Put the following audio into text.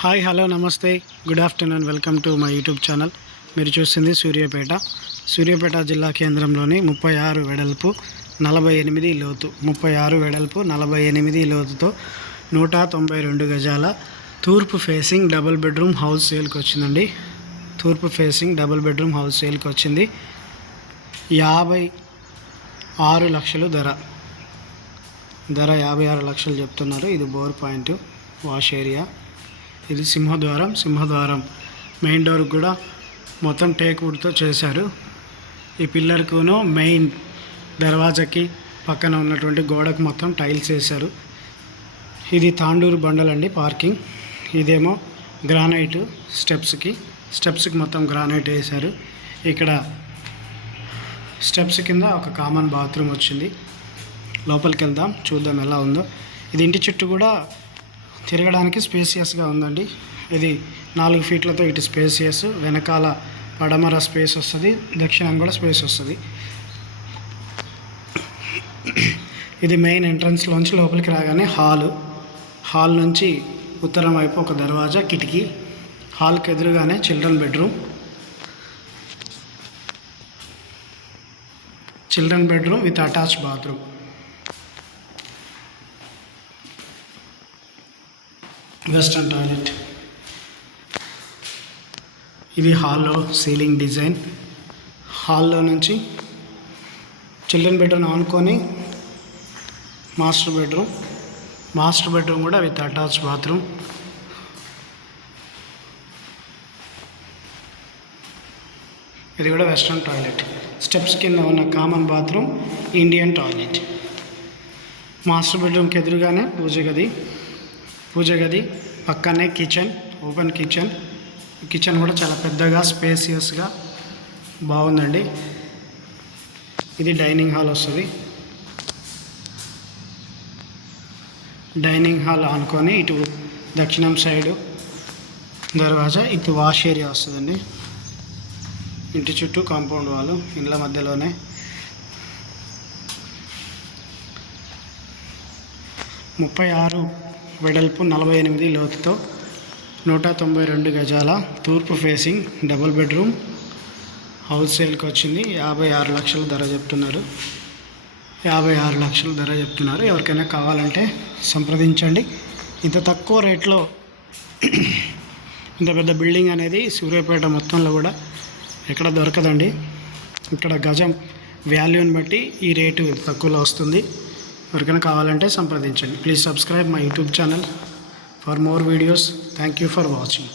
Hi hello నమస్తే good afternoon welcome to my YouTube channel. మీరు చూస్తుంది సూర్యాపేట జిల్లా కేంద్రంలోని 36 వెడల్పు 48 లోతు 36 వెడల్పు 48 లోతుతో 192 గజాల తూర్పు ఫేసింగ్ డబుల్ బెడ్రూమ్ హౌస్ సేల్కి వచ్చిందండి. తూర్పు ఫేసింగ్ డబుల్ బెడ్రూమ్ హౌస్ సేల్కి వచ్చింది. 56 లక్షలు ధర 56 లక్షలు చెప్తున్నారు. ఇది బోర్ పాయింట్, వాష్ ఏరియా. ఇది సింహద్వారం మెయిన్ డోర్ కూడా మొత్తం టేక్ వుడ్తో చేశారు. ఈ పిల్లర్కును మెయిన్ దర్వాజాకి పక్కన ఉన్నటువంటి గోడకు మొత్తం టైల్స్ వేశారు. ఇది తాండూరు బండలండి పార్కింగ్. ఇదేమో గ్రానైట్ స్టెప్స్కి మొత్తం గ్రానైట్ వేశారు. ఇక్కడ స్టెప్స్ కింద ఒక కామన్ బాత్రూమ్ వచ్చింది. లోపలికి వెళ్దాం, చూద్దాం ఎలా ఉందో. ఇది ఇంటి చుట్టూ కూడా తిరగడానికి స్పేసియస్గా ఉందండి. ఇది 4 ఫీట్లతో ఇటు స్పేసియస్, వెనకాల పడమర స్పేస్ వస్తుంది, దక్షిణం కూడా స్పేస్ వస్తుంది. ఇది మెయిన్ ఎంట్రన్స్లోంచి లోపలికి రాగానే హాల్ నుంచి ఉత్తరం వైపు ఒక దర్వాజా, కిటికీ. హాల్కి ఎదురుగానే children bedroom with attach bathroom. Western toilet. ఇది హాల్లో సీలింగ్ డిజైన్. హాల్లో నుంచి చిల్డ్రన్ బెడ్రూమ్ ఆనుకొని మాస్టర్ బెడ్రూమ్ కూడా విత్ అటాచ్ బాత్రూమ్. ఇది కూడా వెస్టర్న్ టాయిలెట్. స్టెప్స్ కింద ఉన్న common bathroom, Indian toilet. Master బెడ్రూమ్కి ఎదురుగానే పూజ గది పక్కనే ఓపెన్ కిచెన్ కూడా చాలా పెద్దగా స్పేసియస్గా బాగుందండి. ఇది డైనింగ్ హాల్ వస్తుంది. డైనింగ్ హాల్ అనుకొని ఇటు దక్షిణం సైడు దర్వాజా, ఇటు వాష్ ఏరియా వస్తుందండి. ఇంటి చుట్టూ కాంపౌండ్ వాల్, ఇండ్ల మధ్యలోనే. ముప్పై 6 వెడల్పు 48 లోతుతో 192 గజాల తూర్పు ఫేసింగ్ డబుల్ బెడ్రూమ్ హౌస్ సేల్కి వచ్చింది. 56 లక్షలు ధర చెప్తున్నారు. 56 లక్షలు ధర చెప్తున్నారు. ఎవరికైనా కావాలంటే సంప్రదించండి. ఇంత తక్కువ రేట్లో ఇంత పెద్ద బిల్డింగ్ అనేది సూర్యాపేట మొత్తంలో కూడా ఎక్కడ దొరకదండి. ఇక్కడ గజం వాల్యూని బట్టి ఈ రేటు తక్కువలో వస్తుంది. ఎవరికైనా కావాలంటే సంప్రదించండి. Please subscribe my YouTube channel for more videos. Thank you for watching.